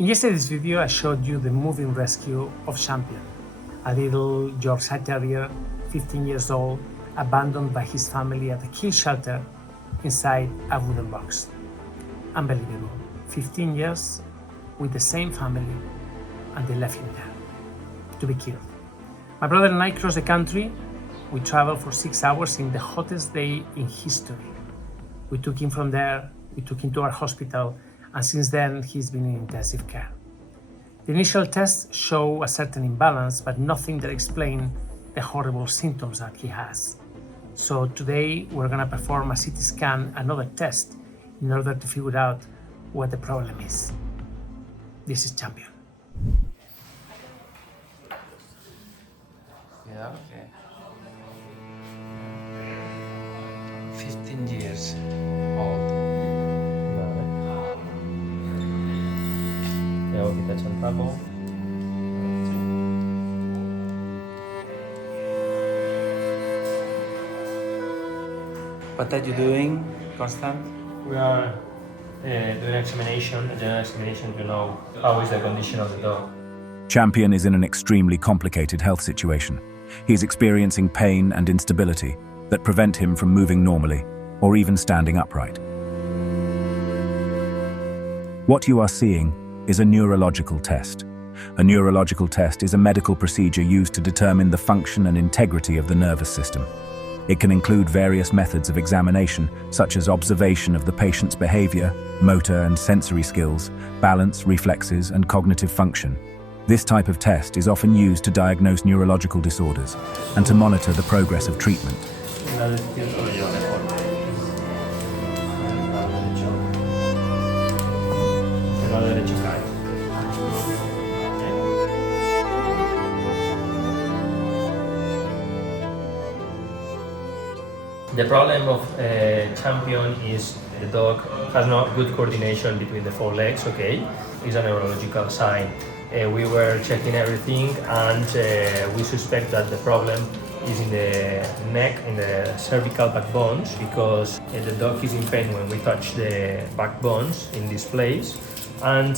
In yesterday's video, I showed you the moving rescue of Champion, a little Yorkshire Terrier, 15 years old, abandoned by his family at a kill shelter inside a wooden box. Unbelievable. 15 years with the same family, and they left him there to be killed. My brother and I crossed the country. We traveled for 6 hours in the hottest day in history. We took him from there, we took him to our hospital, and since then he's been in intensive care. The initial tests show a certain imbalance, but nothing that explains the horrible symptoms that he has. So today we're gonna perform a CT scan, another test, in order to figure out what the problem is. This is Champion. Yeah, okay. 15 years old. Vale. Le hago quitar el tapo. What are you doing, Constant? We are doing examination, a general examination to know how is the condition of the dog. Champion is in an extremely complicated health situation. He is experiencing pain and instability that prevent him from moving normally or even standing upright. What you are seeing is a neurological test. A neurological test is a medical procedure used to determine the function and integrity of the nervous system. It can include various methods of examination, such as observation of the patient's behavior, motor and sensory skills, balance, reflexes, and cognitive function. This type of test is often used to diagnose neurological disorders and to monitor the progress of treatment. The problem of Champion is the dog has not good coordination between the four legs, okay? It's a neurological sign. We were checking everything, and we suspect that the problem is in the neck, in the cervical backbones, because the dog is in pain when we touch the backbones in this place, and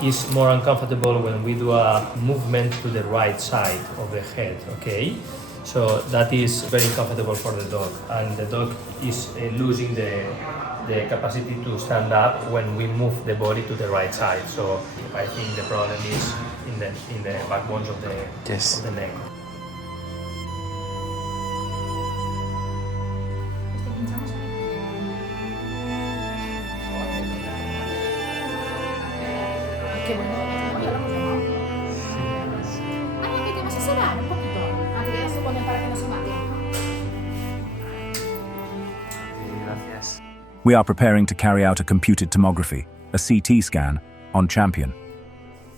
is more uncomfortable when we do a movement to the right side of the head, okay? So that is very comfortable for the dog, and the dog is losing the capacity to stand up when we move the body to the right side. So I think the problem is in the backbones of the neck. Qué bueno, ya lo hemos llamado. Que te vas a sedar un poquito. Antes que se ponen para que no se mate. Gracias. We are preparing to carry out a computed tomography, a CT scan, on Champion.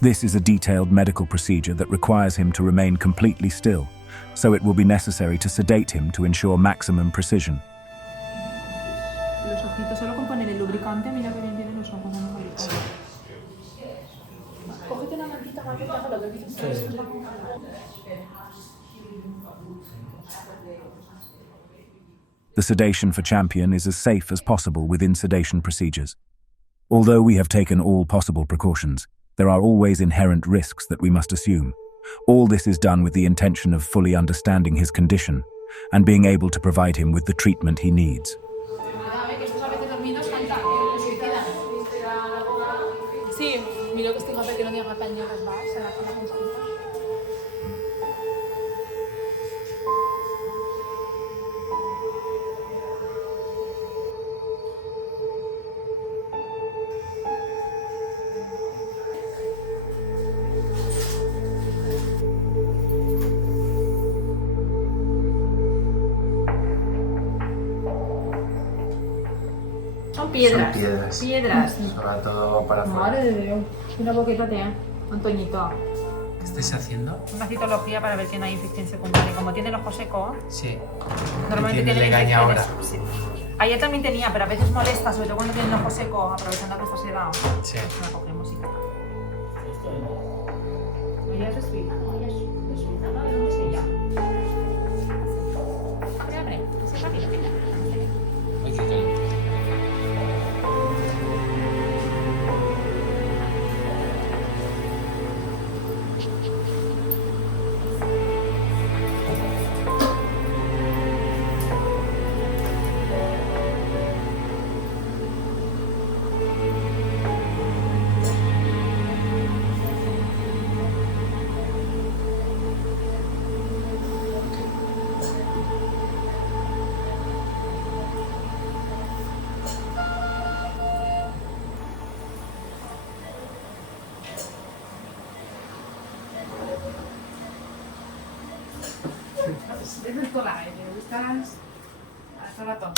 This is a detailed medical procedure that requires him to remain completely still, so it will be necessary to sedate him to ensure maximum precision. Los ojitos solo con poner el lubricante, mira que bien tienen los ojos. Cógete una mantita, con lo que dices. The sedation for Champion is as safe as possible within sedation procedures. Although we have taken all possible precautions, there are always inherent risks that we must assume. All this is done with the intention of fully understanding his condition and being able to provide him with the treatment he needs. Sí, miro que estoy que no diga pañuelos más, se la cama con salsa. Son piedras. Son piedras. Piedras. Sobre todo para afuera. Madre de Dios. Mira poquito, tía. Antoñito. ¿Qué estáis haciendo? Una citología para ver que no hay infección secundaria. Como tiene el ojo seco, Sí. normalmente ¿Tiene tiene legaña ahora? Sí. Ayer también tenía, pero a veces molesta, sobre todo cuando tiene el ojo seco, aprovechando que está sedado. Sí. La cogemos y tal. Ella es suiza, ¿no? Ella es suiza, ¿no? ¿De dónde es ella? Abre, abre. Es rápido, mira. Uy, qué caliente. Ese es cola, ¿te gustas? Hasta rato.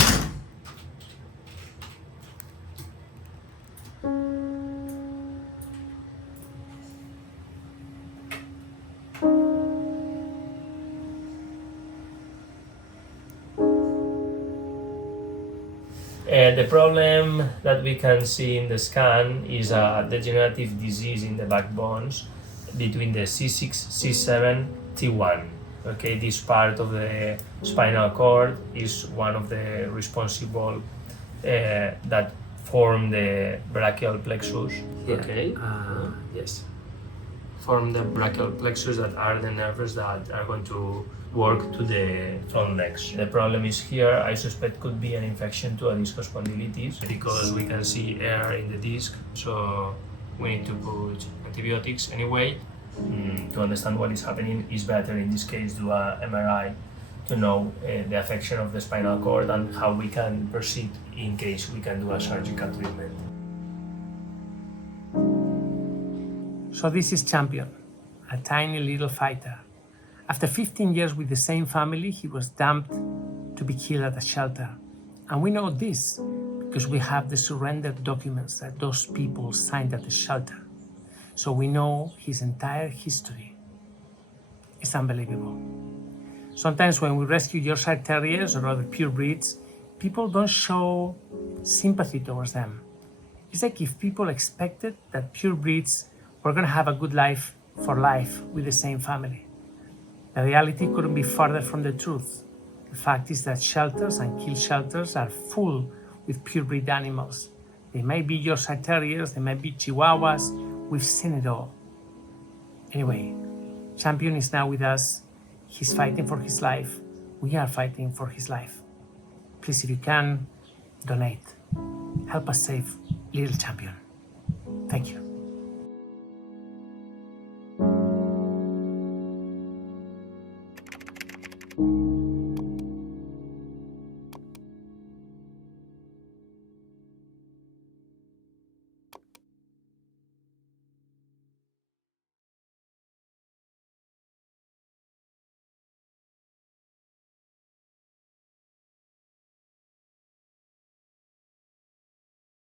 The problem that we can see in the scan is a degenerative disease in the backbones between the C6, C7, T1. Okay, this part of the spinal cord is one of the responsible that form the brachial plexus. Here. Okay. Yes. Form the brachial plexus that are the nerves that are going to work to the front legs. The problem is here, I suspect could be an infection to a discus spondylitis because we can see air in the disc, so we need to put antibiotics anyway. To understand what is happening is better in this case do a MRI to know the affection of the spinal cord and how we can proceed in case we can do a surgical treatment. So this is Champion, a tiny little fighter. After 15 years with the same family, he was dumped to be killed at a shelter. And we know this because we have the surrender documents that those people signed at the shelter. So we know his entire history. It's unbelievable. Sometimes when we rescue Yorkshire Terriers or other pure breeds, people don't show sympathy towards them. It's like if people expected that pure breeds were going to have a good life for life with the same family. The reality couldn't be farther from the truth. The fact is that shelters and kill shelters are full with purebred animals. They might be Yorkshire Terriers, they might be Chihuahuas, we've seen it all. Anyway, Champion is now with us. He's fighting for his life. We are fighting for his life. Please, if you can, donate. Help us save little Champion. Thank you.